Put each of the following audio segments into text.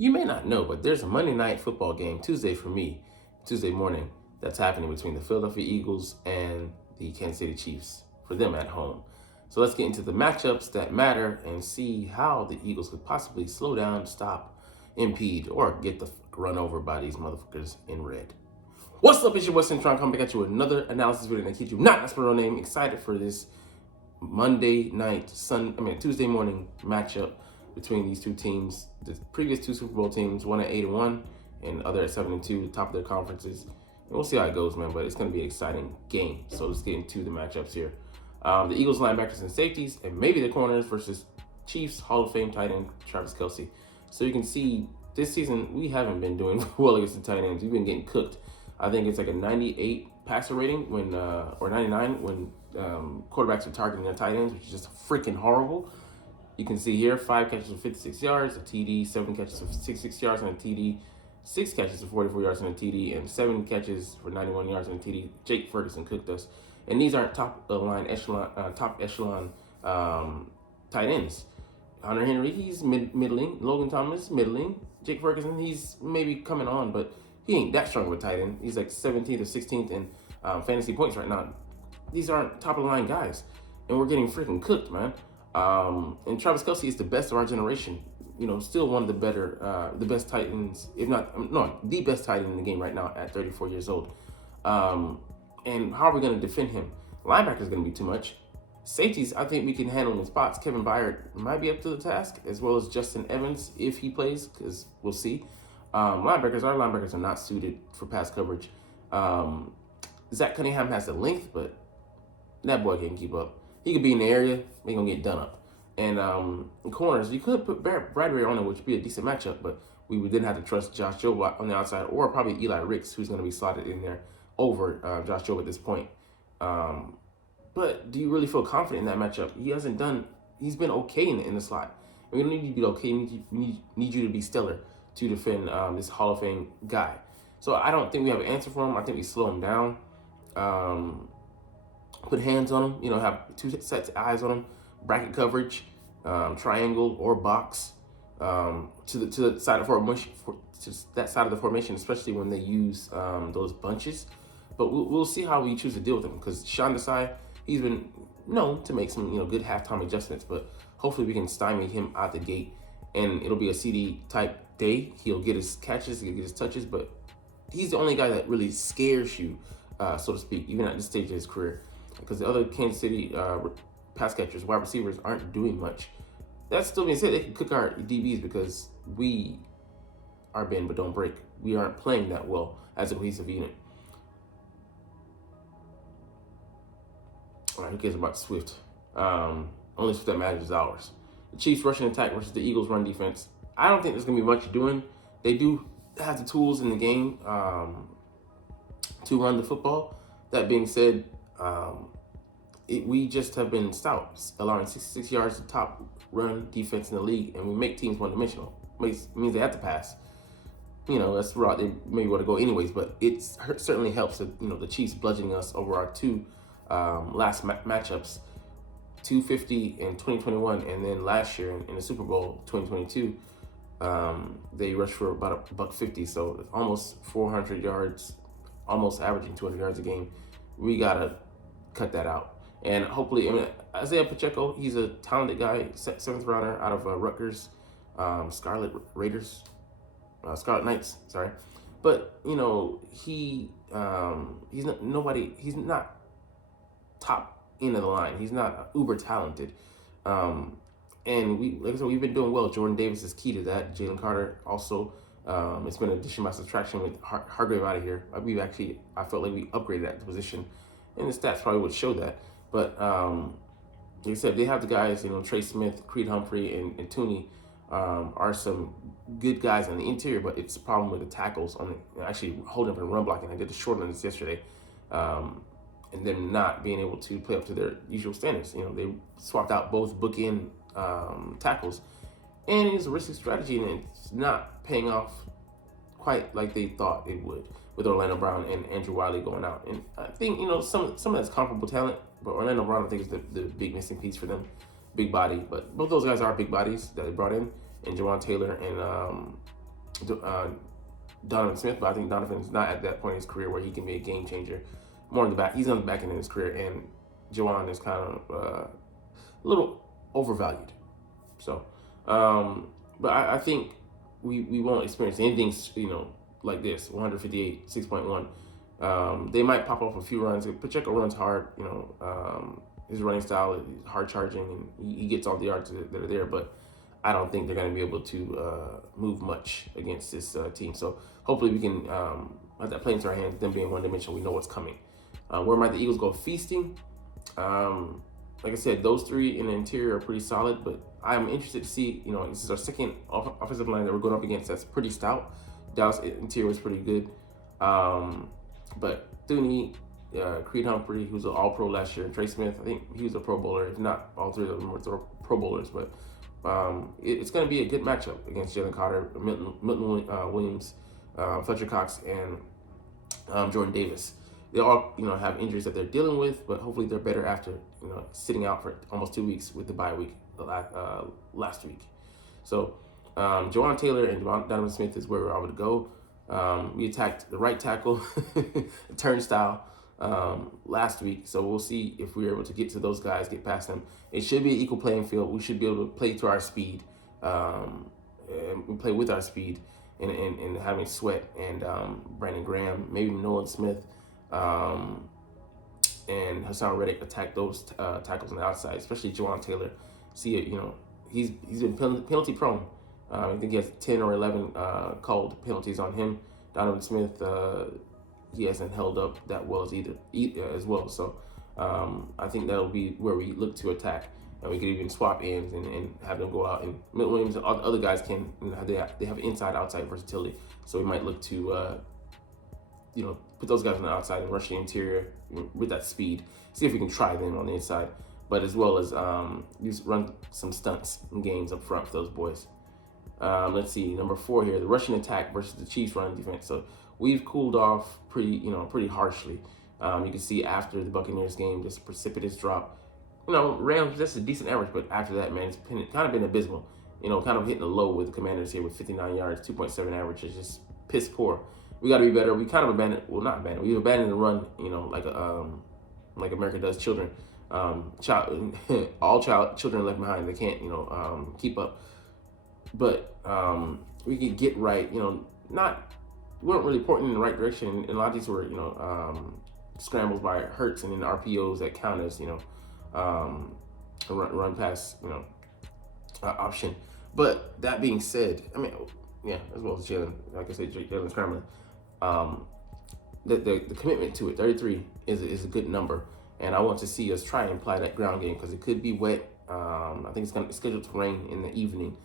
You may not know, but there's a Monday night football game, Tuesday for me, Tuesday morning, that's happening between the Philadelphia Eagles and the Kansas City Chiefs for them at home. So let's get into the matchups that matter and see how the Eagles could possibly slow down, stop, impede, or get the run over by these motherfuckers in red. What's up, it's your boy Centron coming back at you with another analysis video. And I kid you not, that's my real name. Excited for this Monday night, Tuesday morning matchup between these two teams. The previous two Super Bowl teams, one at 8-1 and the other at 7-2, top of their conferences. And we'll see how it goes, man. But it's going to be an exciting game. So let's get into the matchups here. The Eagles linebackers and safeties, and maybe the corners versus Chiefs Hall of Fame tight end Travis Kelce. So you can see this season we haven't been doing well against the tight ends. We've been getting cooked. I think it's like a 98 passer rating when or 99 when quarterbacks are targeting their tight ends, which is just freaking horrible. You can see here 5 catches for 56 yards, a TD, 7 catches for 66 yards and a TD, 6 catches for 44 yards and a TD, and 7 catches for 91 yards and a TD. Jake Ferguson cooked us. And these aren't top echelon tight ends. Hunter Henry, he's middling. Logan Thomas, middling. Jake Ferguson, he's maybe coming on, but he ain't that strong of a tight end. He's like 17th or 16th in fantasy points right now. These aren't top of the line guys, and we're getting freaking cooked, man. And Travis Kelce is the best of our generation. You know, still one of the better, the best tight ends, if not, no, the best tight end in the game right now at 34 years old. And how are we going to defend him? Linebacker is going to be too much. Safeties, I think we can handle him in spots. Kevin Byard might be up to the task, as well as Justin Evans if he plays, because we'll see. Our linebackers are not suited for pass coverage. Zach Cunningham has the length, but that boy can't keep up. He could be in the area, he's going to get done up. And in corners, you could put Bradbury on it, which would be a decent matchup, but we didn't have to trust Josh Jobe on the outside, or probably Eli Ricks, who's going to be slotted in there over Josh Jobe at this point. But do you really feel confident in that matchup? He's been okay in the slot. We don't need you to be okay. We need you to be stellar to defend this Hall of Fame guy. So I don't think we have an answer for him. I think we slow him down, put hands on him, have 2 sets of eyes on him, bracket coverage, triangle or box, to the side of formation, to that side of the formation, especially when they use those bunches. But we'll see how we choose to deal with him, because Sean Desai, he's been known to make some good halftime adjustments, but hopefully we can stymie him out the gate, and it'll be a CD type day. He'll get his catches, he'll get his touches, but he's the only guy that really scares you, so to speak, even at this stage of his career, because the other Kansas City pass catchers, wide receivers, aren't doing much. That still being said, they can cook our DBs because we are bend but don't break. We aren't playing that well as a cohesive unit. All right, who cares about Swift? Only Swift that matters is ours. The Chiefs rushing attack versus the Eagles run defense. I don't think there's going to be much doing. They do have the tools in the game to run the football. That being said, we just have been stout, allowing 66 yards of top run defense in the league, and we make teams one-dimensional. It means they have to pass. That's the route they maybe want to go anyways, but it certainly helps that, the Chiefs bludgeoning us over our 2 last matchups, 250 in 2021, and then last year in the Super Bowl 2022, they rushed for about $150, so almost 400 yards, almost averaging 200 yards a game. We gotta cut that out, and hopefully, Isaiah Pacheco, he's a talented guy, 7th rounder out of Rutgers, Scarlet Knights, sorry, but he's not top end of the line. He's not uber talented. And we've been doing well. Jordan Davis is key to that. Jalen Carter also. It's been addition by subtraction with Hargrave out of here. I felt like we upgraded that position, and the stats probably would show that. But like I said, they have the guys, Trey Smith, Creed Humphrey, and Tooney are some good guys on the interior, but it's a problem with the tackles actually holding up and run blocking. I did the short on this yesterday. And them not being able to play up to their usual standards. They swapped out both bookend tackles, and it's a risky strategy, and it's not paying off quite like they thought it would, with Orlando Brown and Andrew Wiley going out. And I think some of that's comparable talent, but Orlando Brown, I think, is the big missing piece for them, big body. But both those guys are big bodies that they brought in, and Jawan Taylor and Donovan Smith, but I think Donovan's not at that point in his career where he can be a game changer. More on the back, he's on the back end of his career, and Juwan is kind of a little overvalued. So, but I think we won't experience anything, like this, 158, 6.1. They might pop off a few runs. Pacheco runs hard, his running style is hard charging, and he gets all the yards that are there, but I don't think they're going to be able to move much against this team. So hopefully we can let that play into our hands, them being one dimensional, we know what's coming. Where might the Eagles go feasting? Like I said, those three in the interior are pretty solid, but I'm interested to see, this is our second offensive line that we're going up against that's pretty stout. Dallas interior was pretty good. But Thuney, Creed Humphrey, who was an All-Pro last year, and Trey Smith, I think he was a Pro Bowler. If not, all three of them were Pro Bowlers. But it's going to be a good matchup against Jalen Carter, Milton Williams, Fletcher Cox, and Jordan Davis. They all, have injuries that they're dealing with, but hopefully they're better after, sitting out for almost 2 weeks with the bye week last week. So Jawaan Taylor and Donovan Smith is where I would go. We attacked the right tackle, turnstile, last week. So we'll see if we're able to get to those guys, get past them. It should be an equal playing field. We should be able to play to our speed, and we play with our speed, and having Sweat and Brandon Graham, maybe Nolan Smith, and Hassan Reddick attack those tackles on the outside, especially Jawaan Taylor. See it, he's been penalty prone. I think he has 10 or 11 called penalties on him. Donovan Smith, he hasn't held up that well as well. So I think that'll be where we look to attack, and we could even swap ends and have them go out. And Milton Williams and other guys can, they have inside-outside versatility. So we might look to, put those guys on the outside and rush the interior with that speed. See if we can try them on the inside, but as well as just run some stunts and games up front for those boys. Let's see, number 4 here, the rushing attack versus the Chiefs run defense. So we've cooled off pretty harshly. You can see after the Buccaneers game, just a precipitous drop. Rams, that's a decent average, but after that, man, it's kind of been abysmal. Kind of hitting a low with the Commanders here with 59 yards, 2.7 average. It's just piss poor. We got to be better. We kind of we've abandoned the run, like America does children. Children left behind. They can't, keep up. But we could get right, we weren't really pointing in the right direction. And a lot of these were, scrambles by Hurts and then RPOs that count as, a run pass, option. But that being said, as well as Jalen, like I said, Jalen scrambling. The commitment to it, 33 is a good number, and I want to see us try and apply that ground game because it could be wet. I think it's scheduled to rain in the evening,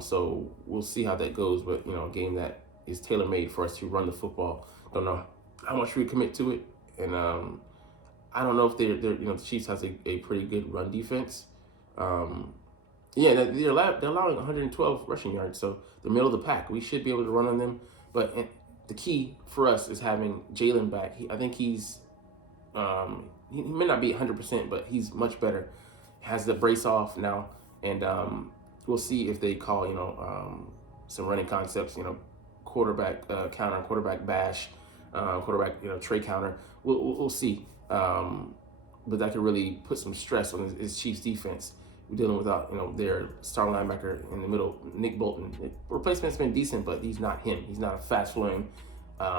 so we'll see how that goes. But a game that is tailor made for us to run the football. Don't know how much we commit to it, and I don't know if they're the Chiefs has a pretty good run defense. They're allowing 112 rushing yards, so the middle of the pack. We should be able to run on them, but the key for us is having Jalen back. I think he's he may not be 100%, but he's much better. Has the brace off now, and we'll see if they call some running concepts. Quarterback counter, quarterback bash, quarterback tray counter. We'll see, but that could really put some stress on his Chiefs defense. We're dealing without their star linebacker in the middle, Nick Bolton. Replacement's been decent, but he's not him. He's not a fast-flowing,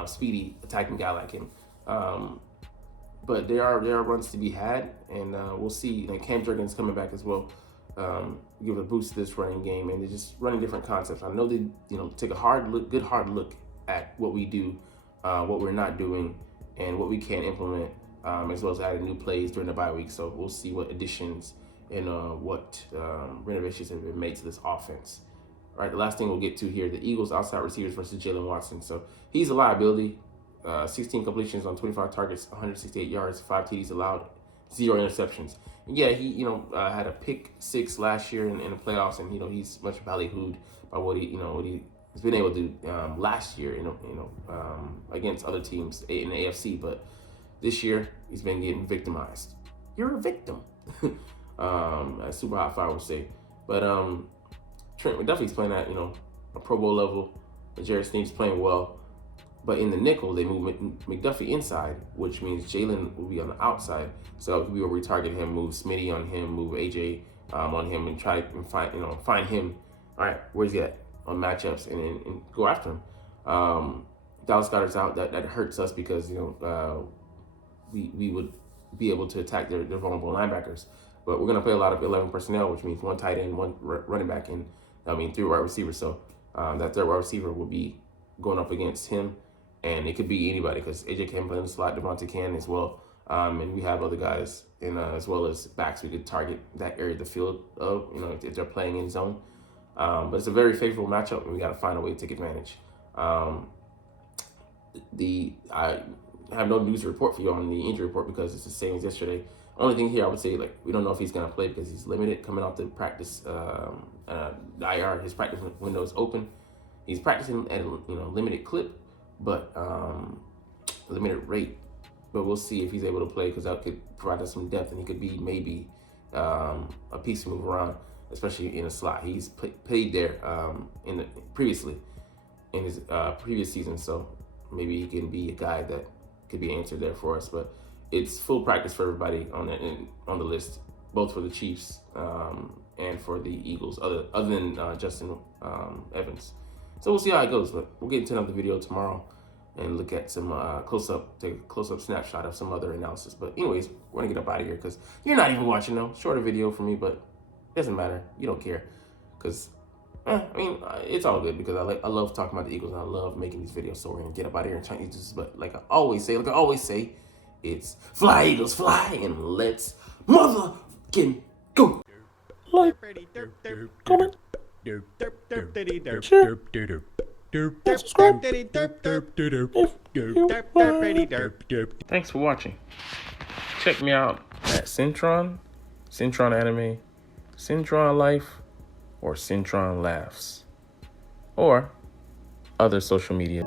speedy attacking guy like him. But there are runs to be had, and we'll see. Cam Jurgens coming back as well. Give a boost to this running game, and they're just running different concepts. I know they take a good hard look at what we do, what we're not doing, and what we can implement, as well as adding new plays during the bye week. So we'll see what additions and what renovations have been made to this offense. All right, the last thing we'll get to here, the Eagles outside receivers versus Jalen Watson. So he's a liability. 16 completions on 25 targets, 168 yards, 5 TDs allowed, 0 interceptions. And yeah, he had a pick 6 last year in the playoffs, and he's much ballyhooed by what he's been able to do last year, against other teams in the AFC. But this year he's been getting victimized. You're a victim. As Super Hot Fire would say. But Trent McDuffie's playing at a Pro Bowl level. L'Jarius Sneed's playing well. But in the nickel, they move McDuffie inside, which means Jalen will be on the outside. So we will retarget him, move Smitty on him, move AJ on him, and try and find him. All right, where's he at on matchups, and go after him. Dallas Goedert's out. That hurts us because we would be able to attack their vulnerable linebackers. But we're gonna play a lot of 11 personnel, which means one tight end, one running back, and 3 wide receivers. So that third wide receiver will be going up against him. And it could be anybody because AJ can play in the slot, Devontae can as well. And we have other guys as well as backs we could target that area of the field of, if they're playing in zone. But it's a very favorable matchup, and we got to find a way to take advantage. I have no news to report for you on the injury report because it's the same as yesterday. Only thing here I would say, we don't know if he's going to play because he's limited coming off the practice IR. His practice window is open. He's practicing at a limited clip, but limited rate. But we'll see if he's able to play because that could provide us some depth, and he could be maybe a piece to move around, especially in a slot. He's played there previously in his previous season, so maybe he can be a guy that could be answered there for us. But it's full practice for everybody on the list, both for the Chiefs and for the Eagles, other than Justin Evans. So we'll see how it goes, but we'll get into another video tomorrow and look at some take a close-up snapshot of some other analysis. But anyways, we're gonna get up out of here because you're not even watching though. Shorter video for me, but it doesn't matter. You don't care because it's all good because I love talking about the Eagles and I love making these videos. So we're gonna get up out of here and try to just, but like I always say, it's fly Eagles fly and let's motherfucking go. Like, comment, share, and subscribe Thanks for watching. Check me out at Centron Anime, Centron Life, or Centron Laughs, or other social media.